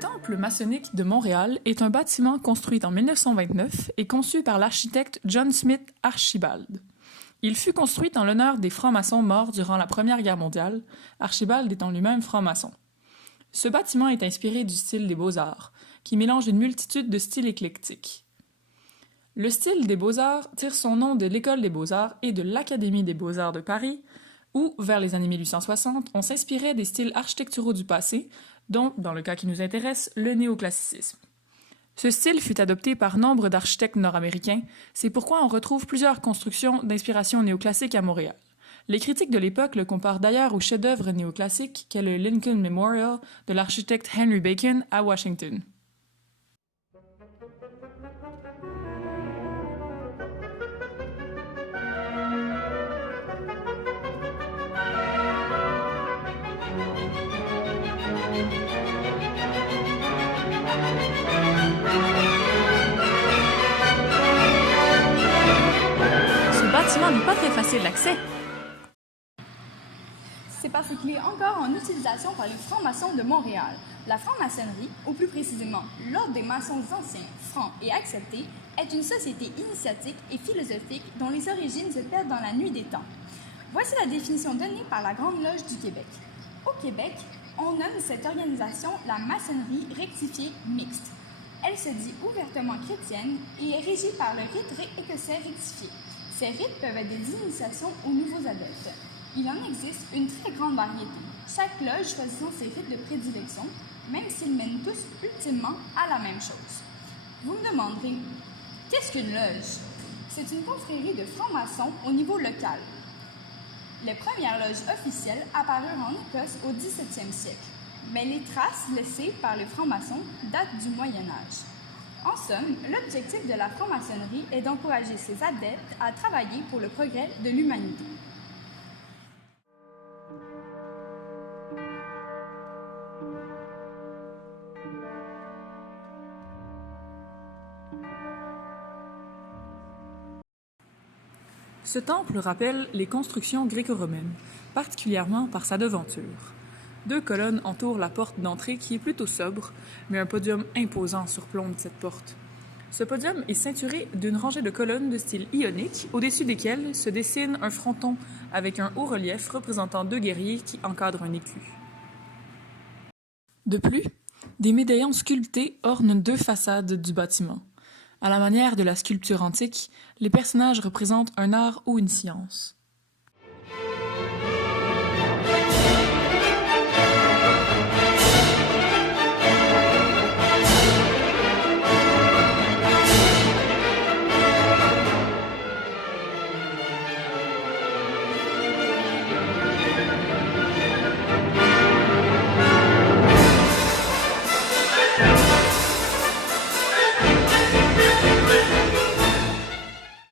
Temple maçonnique de Montréal est un bâtiment construit en 1929 et conçu par l'architecte John Smith Archibald. Il fut construit en l'honneur des francs-maçons morts durant la Première Guerre mondiale, Archibald étant lui-même franc-maçon. Ce bâtiment est inspiré du style des Beaux-Arts, qui mélange une multitude de styles éclectiques. Le style des Beaux-Arts tire son nom de l'École des Beaux-Arts et de l'Académie des Beaux-Arts de Paris, où, vers les années 1860, on s'inspirait des styles architecturaux du passé, dont, dans le cas qui nous intéresse, le néoclassicisme. Ce style fut adopté par nombre d'architectes nord-américains, c'est pourquoi on retrouve plusieurs constructions d'inspiration néoclassique à Montréal. Les critiques de l'époque le comparent d'ailleurs au chef-d'œuvre néoclassique qu'est le Lincoln Memorial de l'architecte Henry Bacon à Washington. Ce bâtiment n'est pas très facile d'accès. C'est parce qu'il est encore en utilisation par les francs-maçons de Montréal. La franc-maçonnerie, ou plus précisément l'Ordre des maçons anciens, francs et acceptés, est une société initiatique et philosophique dont les origines se perdent dans la nuit des temps. Voici la définition donnée par la Grande Loge du Québec. Au Québec, on nomme cette organisation la maçonnerie rectifiée mixte. Elle se dit ouvertement chrétienne et est régie par le rite écossais rectifié. Ces rites peuvent être des initiations aux nouveaux adeptes. Il en existe une très grande variété, chaque loge choisissant ses rites de prédilection, même s'ils mènent tous ultimement à la même chose. Vous me demanderez, qu'est-ce qu'une loge? C'est une confrérie de francs-maçons au niveau local. Les premières loges officielles apparurent en Écosse au XVIIe siècle, mais les traces laissées par les francs-maçons datent du Moyen Âge. En somme, l'objectif de la franc-maçonnerie est d'encourager ses adeptes à travailler pour le progrès de l'humanité. Ce temple rappelle les constructions gréco-romaines, particulièrement par sa devanture. 2 colonnes entourent la porte d'entrée qui est plutôt sobre, mais un podium imposant surplombe cette porte. Ce podium est ceinturé d'une rangée de colonnes de style ionique, au-dessus desquelles se dessine un fronton avec un haut relief représentant 2 guerriers qui encadrent un écu. De plus, des médaillons sculptés ornent 2 façades du bâtiment. À la manière de la sculpture antique, les personnages représentent un art ou une science.